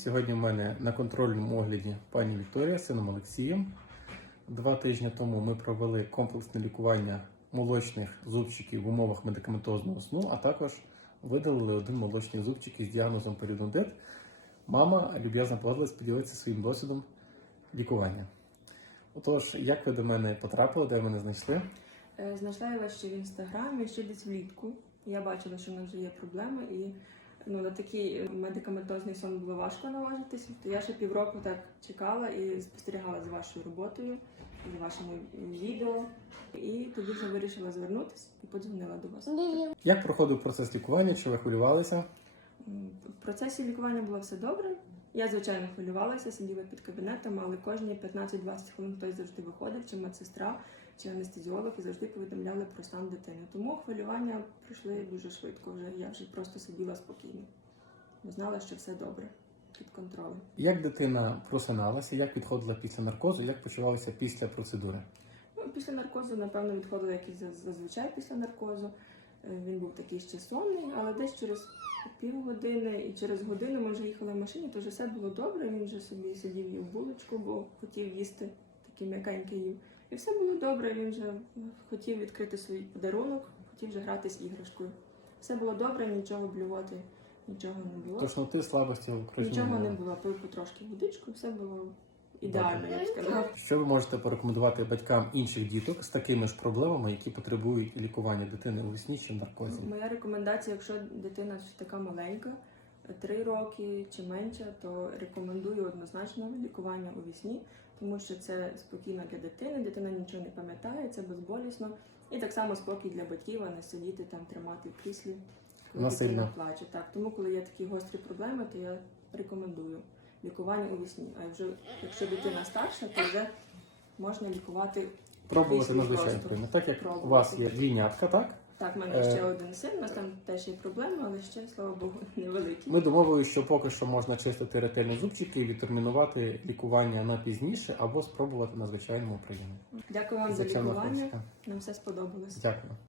Сьогодні в мене на контрольному огляді пані Вікторія з сином Олексієм. Два тижні тому ми провели комплексне лікування молочних зубчиків в умовах медикаментозного сну, а також видалили один молочний зубчик із діагнозом періодонтит. Мама люб'язно погодилась поділитися своїм досвідом лікування. Отож, як ви до мене потрапили, де мене знайшли? Е, Знайшла я вас ще в інстаграмі, ще десь влітку. Я бачила, що в нас вже є проблеми, і ну, на такий медикаментозний сон було важко наважитися. То я ще півроку так чекала і спостерігала за вашою роботою, за вашими відео. І тоді вже вирішила звернутися і подзвонила до вас. Як проходив процес лікування? Чи ви хвилювалися? В процесі лікування було все добре. Я, звичайно, хвилювалася, сиділа під кабінетом, але кожні 15-20 хвилин хтось завжди виходив, чи медсестра, чи анестезіолог, і завжди повідомляли про стан дитини. Тому хвилювання пройшли дуже швидко. Вже я вже просто сиділа спокійно. Бо знала, що все добре під контролем. Як дитина просиналася, як підходила після наркозу, як почувалася після процедури? Ну, після наркозу, напевно, відходив як і зазвичай після наркозу. Е, Він був такий ще сонний, але десь через півгодини і через годину ми вже їхали в машині, то вже все було добре. Він вже собі сидів їв булочку, бо хотів їсти такий м'якенький їв. І все було добре. Він вже хотів відкрити свій подарунок, хотів вже грати з іграшкою. Все було добре, нічого блювати, нічого не було. Тошноти, слабості, окружні Нічого не було. Пив потрошки водичку, все було ідеально, я б сказала. Що ви можете порекомендувати батькам інших діток з такими ж проблемами, які потребують лікування дитини у вісні чи наркозі? Моя рекомендація, якщо дитина ще така маленька, 3 роки чи менше, то рекомендую однозначно лікування у вісні, тому що це спокійно для дитини, дитина нічого не пам'ятає, це безболісно. І так само спокій для батьків, а не сидіти там, тримати в кріслі, коли дитина плаче. Так, тому коли є такі гострі проблеми, то я рекомендую лікування у вісні. А вже якщо дитина старша, то вже можна лікувати. Пробувати Вісні надзвичайно Так як у вас є двійнятка, так? Так, в мене Е. ще один син, у нас там теж є проблеми, але ще, слава Богу, невеликі. Ми домовилися, що поки що можна чистити ретельно зубчики і відтермінувати лікування на пізніше або спробувати на звичайному прийомі. Дякую вам за лікування. Нам все сподобалось. Дякую.